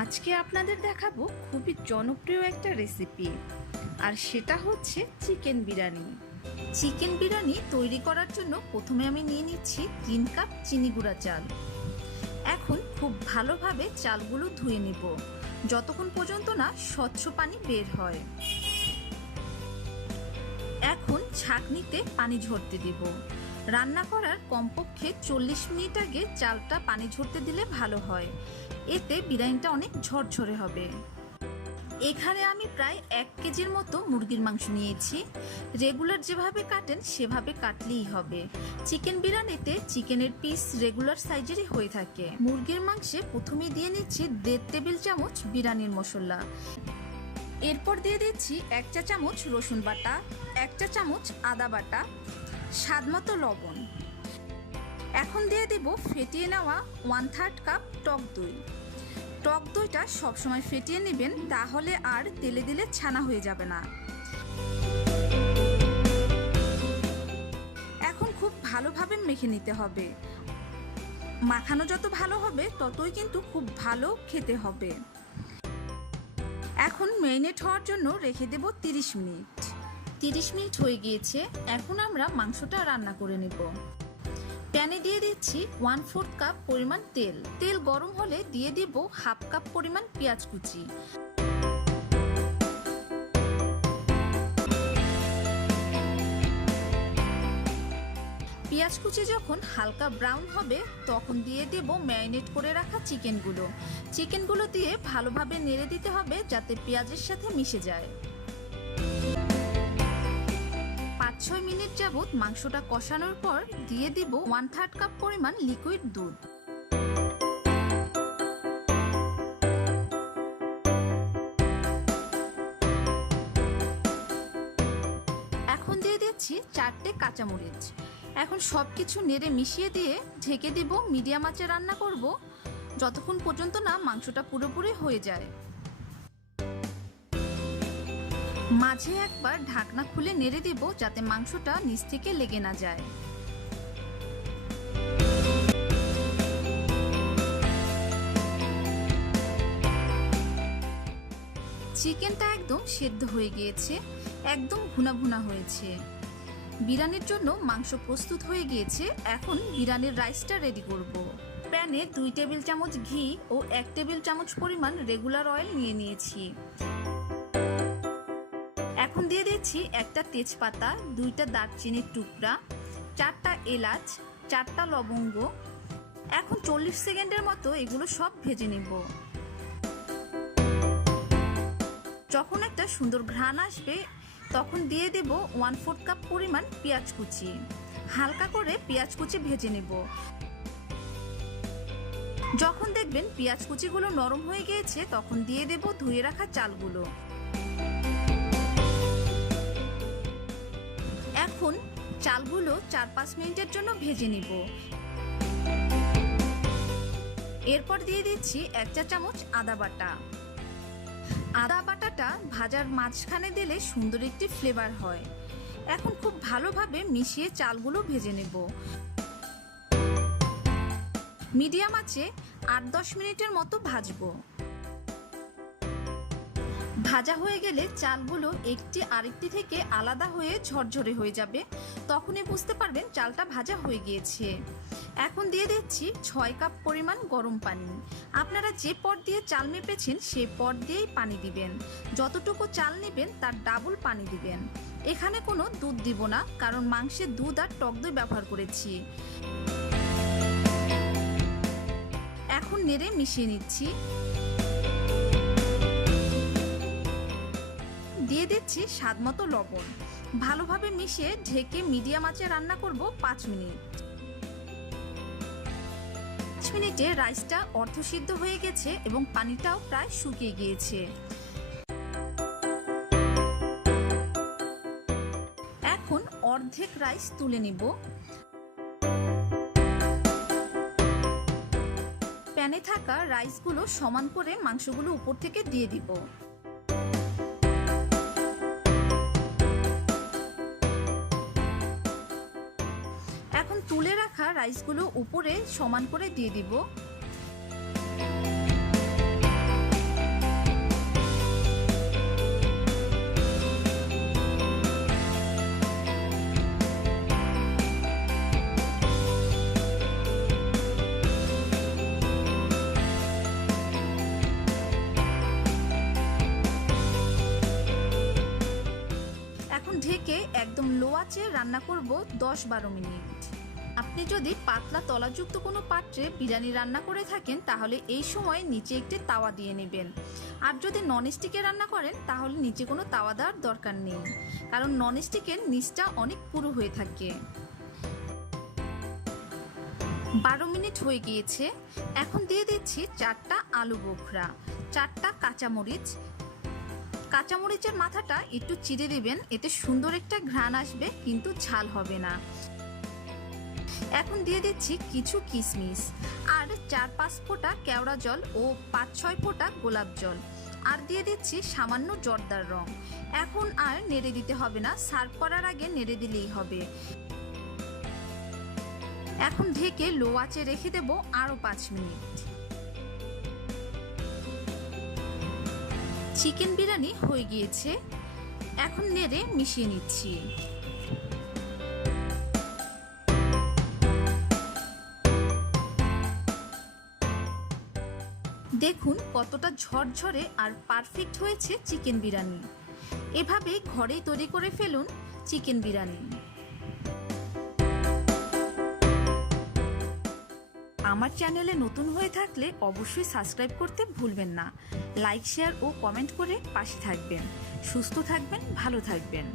আজকে আপনাদের দেখাবো খুবই জনপ্রিয় একটা রেসিপি, আর সেটা হচ্ছে চিকেন বিরিয়ানি। চিকেন বিরিয়ানি তৈরি করার জন্য প্রথমে আমি নিয়ে নিচ্ছি 3 কাপ চিনি গুঁড়া চাল। এখন খুব ভালোভাবে চালগুলো ধুয়ে নেব যতক্ষণ পর্যন্ত না স্বচ্ছ পানি বের হয়। এখন ছাঁকনিতে পানি ঝরতে দিব। রান্না করার কমপক্ষে 40 মিনিট আগে চালটা পানি ঝরতে দিলে ভালো হয়, এতে বিরিয়ানিটা অনেক ঝরঝরে হবে। এখানে আমি প্রায় 1 কেজির মতো মুরগির মাংস নিয়েছি। রেগুলার যেভাবে কাটেন সেভাবে কাটলেই হবে। চিকেন বিরিয়ানিতে চিকেনের পিস রেগুলার সাইজেরই হয়ে থাকে। মুরগির মাংসে প্রথমে দিয়ে নিচ্ছি 1.5 টেবিল চামচ বিরিয়ানির মশলা। এরপর দিয়ে দিচ্ছি 1 চা চামচ রসুন বাটা, 1 চা চামচ আদা বাটা, স্বাদমতো লবণ। এখন দিয়ে দেব ফেটিয়ে নেওয়া 1/3 কাপ টক দই। টক দইটা সবসময় ফেটিয়ে নেবেন, তাহলে আর তেলে দিলে ছানা হয়ে যাবে না। এখন খুব ভালোভাবে মেখে নিতে হবে। মাখানো যত ভালো হবে ততই কিন্তু খুব ভালো খেতে হবে। এখন ম্যারিনেট হওয়ার জন্য রেখে দেব 30 মিনিট। 30 মিনিট হয়ে গিয়েছে। এখন আমরা মাংসটা রান্না করে নেব। প্যানে দিয়ে দিচ্ছি 1/4 কাপ পরিমাণ তেল। তেল গরম হলে দিয়ে দিব 1/2 কাপ পরিমাণ পেঁয়াজ কুচি। পেঁয়াজ কুচি যখন হালকা ব্রাউন হবে তখন দিয়ে দেব ম্যারিনেট করে রাখা চিকেনগুলো দিয়ে ভালোভাবে নেড়ে দিতে হবে যাতে পেঁয়াজের সাথে মিশে যায়। 5-6 মিনিট যাবত মাংসটা কষানোর পর দিয়ে দিব 1/3 কাপ পরিমাণ লিকুইড দুধ। এখন দিয়ে দিচ্ছি 4টে কাঁচামরিচ। এখন সবকিছু নেড়ে মিশিয়ে দিয়ে ঢেকে দিব। মিডিয়াম আঁচে রান্না করব যতক্ষণ পর্যন্ত না মাংসটা পুরোপুরি হয়ে যায়। মাঝে একবার ঢাকনা খুলে নেড়ে দিব যাতে মাংসটা নিচ থেকে লেগে না যায়। চিকেনটা একদম সেদ্ধ হয়ে গিয়েছে, একদম ভুনা ভুনা হয়েছে। বিরিয়ানির জন্য মাংস প্রস্তুত হয়ে গিয়েছে। এখন বিরিয়ানির রাইসটা রেডি করব। প্যানে 2 টেবিল চামচ ঘি ও 1 টেবিল চামচ পরিমাণ রেগুলার অয়েল নিয়ে নিয়েছি। এখন দিয়ে দিচ্ছি 1টা তেজপাতা, 2টা দারচিনির টুকরা, 4টা এলাচ, 4টা লবঙ্গ। এখন 40 সেকেন্ডের মতো এগুলো সব ভেজে নেব। যখন একটা সুন্দর ঘ্রাণ আসবে তখন দিয়ে দেব 1/4 কাপ পরিমাণ পেঁয়াজ কুচি। হালকা করে পেঁয়াজ কুচি ভেজে নেব। যখন দেখবেন পেঁয়াজ কুচিগুলো নরম হয়ে গিয়েছে তখন দিয়ে দেব ধুয়ে রাখা চালগুলো। এখন চালগুলো 4-5 মিনিটের জন্য ভেজে নিব। এরপর দিয়ে দিচ্ছি 1 চা চামচ আদা বাটা। আদা বাটাটা ভাজার মাঝখানে দিলে সুন্দর একটি ফ্লেভার হয়। এখন খুব ভালোভাবে মিশিয়ে চালগুলো ভেজে নেব। মিডিয়াম আঁচে 8-10 মিনিটের মতো ভাজবো। ভাজা হয়ে গেলে চালগুলো একটি আরেকটি থেকে আলাদা হয়ে ঝরঝরে হয়ে যাবে, তখনই বুঝতে পারবেন চালটা ভাজা হয়ে গিয়েছে। এখন দিয়ে দিচ্ছি 6 কাপ পরিমাণ গরম পানি। আপনারা যে পট দিয়ে চাল মেপেছেন সেই পট দিয়েই পানি দিবেন। যতটুকু চাল নেবেন তার ডাবল পানি দিবেন। এখানে কোনো দুধ দিব না, কারণ মাংসে দুধ আর টক দই ব্যবহার করেছি। এখন নেড়ে মিশিয়ে নিচ্ছি। দিয়ে দিচ্ছি স্বাদমতো লবণ। ভালোভাবে মিশিয়ে ঢেকে মিডিয়াম আঁচে রান্না করব 5 মিনিট। 5 মিনিটে রাইসটা অর্ধসিদ্ধ হয়ে গেছে এবং পানিটাও প্রায় শুকিয়ে গিয়েছে। এখন অর্ধেক রাইস তুলে নিব। প্যানে থাকা রাইসগুলো সমান করে মাংসগুলো উপর থেকে দিয়ে দিব। তুলে রাখা রাইসগুলো উপরে সমান করে দিয়ে দিব। ঢেকে একদম লো আঁচে রান্না করব 10-12 মিনিট। আপনি যদি পাতলা তলাযুক্ত কোনো পাত্রে বিরিয়ানি রান্না করে থাকেন তাহলে এই সময় নিচে একটি তাওয়া দিয়ে নেবেন। আর যদি ননস্টিকে রান্না করেন তাহলে নিচে কোনো তাওয়া দেওয়ার দরকার নেই, কারণ ননস্টিকের নিচটা অনেক পুরু হয়ে থাকে। 12 মিনিট হয়ে গিয়েছে। এখন দিয়ে দিচ্ছি 4টা আলু বোখরা, 4টা কাঁচামরিচ। কাঁচামরিচের মাথাটা একটু চিড়ে দিবেন, এতে সুন্দর একটা ঘ্রাণ আসবে, কিন্তু ঝাল হবে না। এখন দিয়ে দিচ্ছি কিছু কিশমিশ আর 4-5 ফোঁটা কেওড়া জল ও 5-6 ফোঁটা গোলাপ জল, আর দিয়ে দিচ্ছি সামান্য জর্দার রং। এখন আর নেড়ে দিতে হবে না, সার্ভ করার আগে নেড়ে দিলেই হবে। এখন ঢেকে লো আঁচে রেখে দেব আরও 5 মিনিট। চিকেন বিরিয়ানি হয়ে গিয়েছে, এখন নেড়ে মিশিয়ে নিচ্ছি। দেখুন কতটা ঝরঝরে আর পারফেক্ট হয়েছে চিকেন বিরিয়ানি। এভাবে ঘরেই তৈরি করে ফেলুন চিকেন বিরিয়ানি। আমার চ্যানেলে নতুন হয়ে থাকলে অবশ্যই সাবস্ক্রাইব করতে ভুলবেন না। লাইক, শেয়ার ও কমেন্ট করে পাশে থাকবেন। সুস্থ থাকবেন, ভালো থাকবেন।